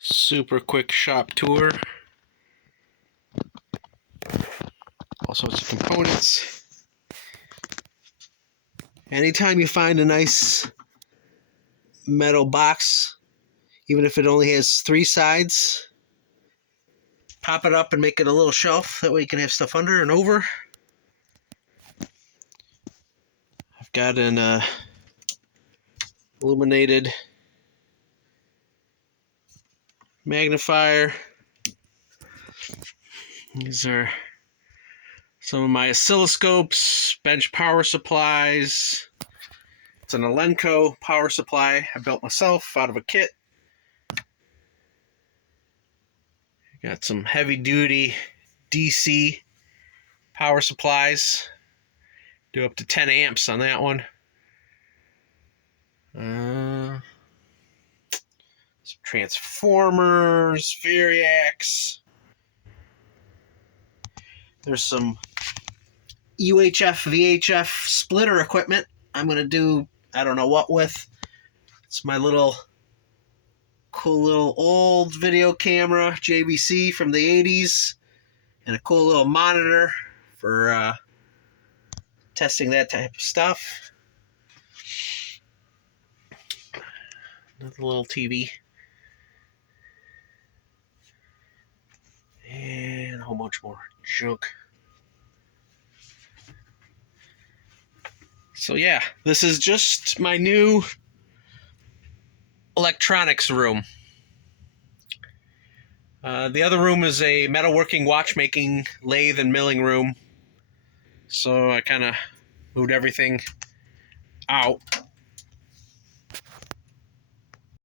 Super quick shop tour. All sorts of components. Anytime you find a nice metal box, even if it only has 3 sides, pop it up and make it a little shelf. That way you can have stuff under and over. I've got an illuminated magnifier. These are some of my oscilloscopes, bench power supplies. It's an Elenco power supply I built myself out of a kit. Got some heavy duty DC power supplies. Do up to 10 amps on that one. Some transformers, variacs. There's some UHF, VHF splitter equipment I'm going to do I don't know what with. It's my little cool little old video camera, JVC from the 80s, and a cool little monitor for testing that type of stuff. Another little TV. And a whole bunch more junk. So yeah, this is just my new electronics room. The other room is a metalworking watchmaking lathe and milling room. So I kind of moved everything out